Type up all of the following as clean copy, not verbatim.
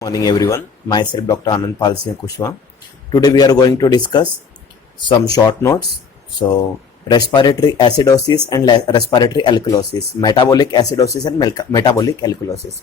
Morning everyone, myself Dr. Anand Pal Singh Kushwa. Today we are going to discuss some short notes. So respiratory acidosis and respiratory alkalosis, metabolic acidosis and metabolic alkalosis.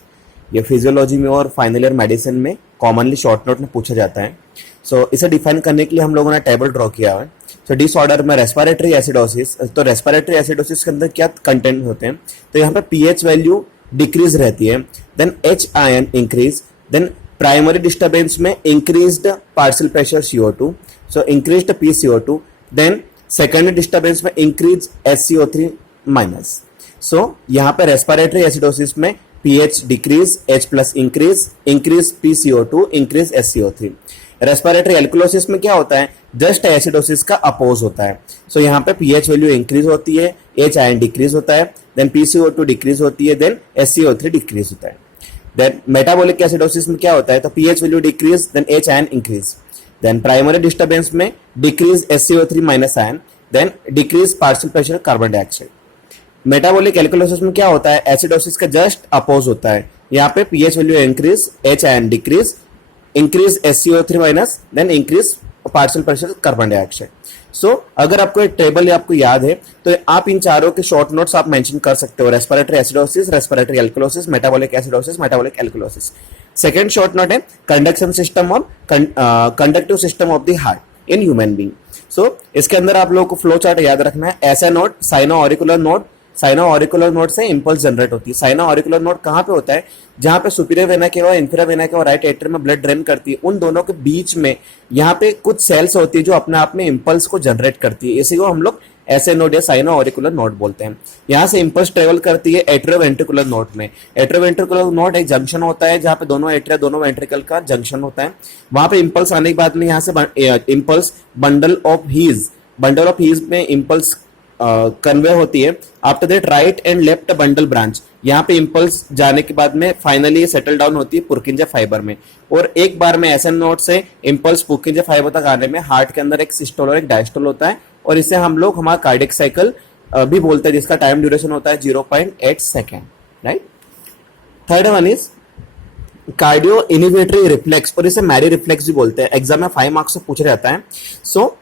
ये physiology में और final year medicine में commonly short note में पूछा जाता है. सो इसे define करने के लिए हम लोगों ने टेबल ड्रॉ किया है. सो डिसऑर्डर में रेस्पिरेटरी एसिडोसिस, तो रेस्पिरेटरी एसिडोसिस के अंदर क्या कंटेंट होते हैं, तो यहाँ पे पीएच वैल्यू डिक्रीज रहती है, then H ion increase, then primary disturbance में increased partial pressure CO2, so increased PCO2, then secondary disturbance में इंक्रीज SCO3 माइनस. सो यहाँ पे रेस्पिरेटरी एसिडोसिस में pH decrease, H plus increase, increase PCO2, increase SCO3. Respiratory alkalosis में क्या होता है, just acidosis का अपोज होता है. सो यहाँ पे pH वैल्यू इंक्रीज होती है, H आयन डिक्रीज होता है, देन PCO2 डिक्रीज होती है, देन SCO3 डिक्रीज होता है. देन मेटाबॉलिक एसिडोसिस में क्या होता है, तो pH value decrease, then H ion increase, then primary disturbance में decrease SCO3 minus ion, then decrease partial pressure carbon dioxide. Metabolic alkalosis में क्या होता है, एसिडोसिस का जस्ट अपोज होता है. यहाँ पे pH value increase, H ion decrease, increase SCO3 minus, then increase partial pressure carbon dioxide. So अगर आपको एक टेबल आपको याद है तो आप इन चारों के शॉर्ट नोट्स आप मेंशन कर सकते हो. Respiratory acidosis, respiratory alkalosis, metabolic acidosis, metabolic alkalosis. Second short note है कंडक्शन सिस्टम और conductive system of the heart in human being. So इसके अंदर आप लोगों को फ्लो चार्ट याद रखना है. ऐसा node, sino auricular node, sino auricular node से इंपल्स जनरेट होती है. साइनो ऑरिकुलर नोड कहाँ पे होता है, जहां पे superior vena cava, inferior vena cava, right atrium में ब्लड ड्रेन करती है. उन दोनों के बीच में यहाँ पे कुछ सेल्स होती है जो अपने आप में इंपल्स को जनरेट करती है. इसी को हम लोग ऐसे नोड या साइनो ऑरिकुलर नोड बोलते हैं. यहाँ से इंपल्स ट्रेवल करती है एट्रियोवेंट्रिकुलर नोड में. एट्रियोवेंट्रिकुलर नोड एक जंक्शन होता है जहाँ पे दोनों एट्रिया, दोनों वेंट्रिकल का जंक्शन होता है. वहां पे इंपल्स आने के बाद में यहाँ से इंपल्स बंडल ऑफ हीज में इंपल्स कन्वे होती है. After that right and left bundle branch, यहाँ पे इंपल्स जाने के बाद में फाइनली सेटल डाउन होती है पुर्किंजे फाइबर में. और एक बार में एसएन नोड से इंपल्स पुर्किंजे फाइबर तक आने में हार्ट के अंदर एक सिस्टोल और एक डायस्टोल होता है, और इसे हम लोग हमारा कार्डियक साइकिल भी बोलते हैं, जिसका टाइम ड्यूरेशन होता है 0.8 second. Right. Third one is cardio inhibitory reflex, और इसे मैरी रिफ्लेक्स भी बोलते हैं. एग्जाम में 5 मार्क्स से पूछा जाता है. सो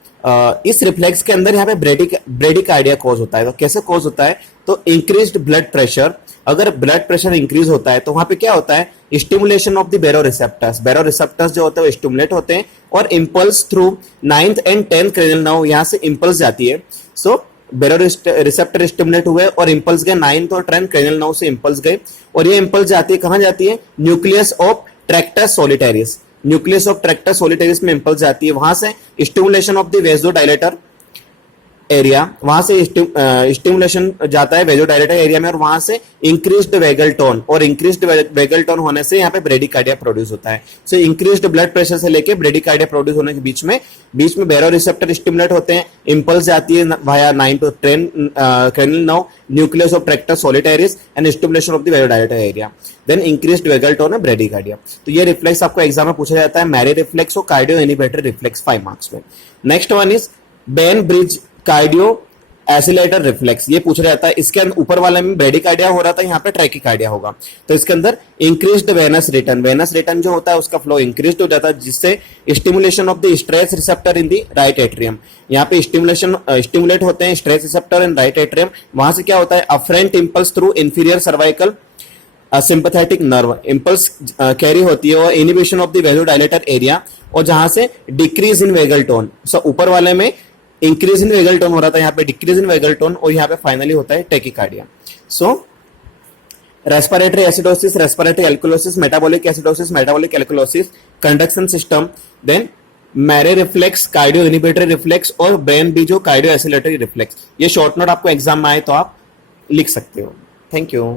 इस रिफ्लेक्स के अंदर यहाँ पे ब्रेडिकार्डिया कॉज होता है. तो कैसे कॉज होता है, तो इंक्रीज्ड ब्लड प्रेशर. अगर ब्लड प्रेशर इंक्रीज होता है तो वहां पे क्या होता है, स्टिमुलेशन ऑफ द बेरोरिसेप्टर्स. बेरोरिसेप्टर्स जो होते हैं वो स्टिमुलेट होते हैं, और impulse through 9th and 10th cranial nerve यहाँ से इंपल्स जाती है. सो बेरोरिसेप्टर स्टिमुलेट हुए और इंपल्स गए, 9th और 10th क्रेनियल नर्व से इंपल्स गए, और ये इंपल्स जाती है कहाँ जाती है, nucleus of tractus solitarius. Nucleus of tractus solitarius में इंपल्स जाती है. वहां से stimulation of the vasodilator area, वहां से स्टिमुलेशन जाता है वेजोडाइलेटर एरिया में, और वहां से इंक्रीज्ड वेगल टोन, और इंक्रीज्ड वेगल टोन होने से यहाँ पे ब्रेडिकार्डिया प्रोड्यूस होता है. सो इंक्रीज्ड ब्लड प्रेशर से लेके ब्रेडिकार्डिया प्रोड्यूस होने के बीच में बेरोरिसेप्टर स्टिमुलेट होते हैं, इंपल्स जाती है via 9 to 10 cranial nerve, nucleus of tractus solitarius and stimulation of the vasodilator area, then increased vagal tone है ब्रेडिकार्डिया. तो ये रिफ्लेक्स आपको एग्जाम में पूछा जाता है, मैरी रिफ्लेक्स और कार्डियो इनिवेटरी रिफ्लेक्स 5 मार्क्स में. Next one is Bainbridge cardio accelerator reflex. ये पूछा जाता है. इसके अंदर ऊपर वाले में ब्रेडिकार्डिया हो रहा था, यहाँ पे ट्रैकिकार्डिया होगा. तो इसके अंदर इंक्रीज्ड वेनस रिटर्न जो होता है उसका फ्लो इंक्रीज्ड हो जाता है, जिससे stimulation of the stress receptor in the right atrium. यहाँ पे स्टिमुलेट होते हैं stress receptor in right atrium. वहां से क्या होता है, afferent impulse through inferior cervical sympathetic nerve, impulse carry होती है, और inhibition of the vasodilator area, और जहां से डिक्रीज इन वेगल टोन. सो ऊपर वाले में इंक्रीज इन वेगल टोन हो रहा था, यहाँ पे डिक्रीज इन वेगल टोन, और यहाँ पे फाइनली होता है tachycardia. So respiratory acidosis, respiratory alkalosis, metabolic acidosis, metabolic alkalosis, conduction system, then Marey reflex, cardio inhibitory reflex, और Bainbridge cardio accelerator reflex. ये शॉर्ट नोट आपको एग्जाम में आए तो आप लिख सकते हो. Thank you.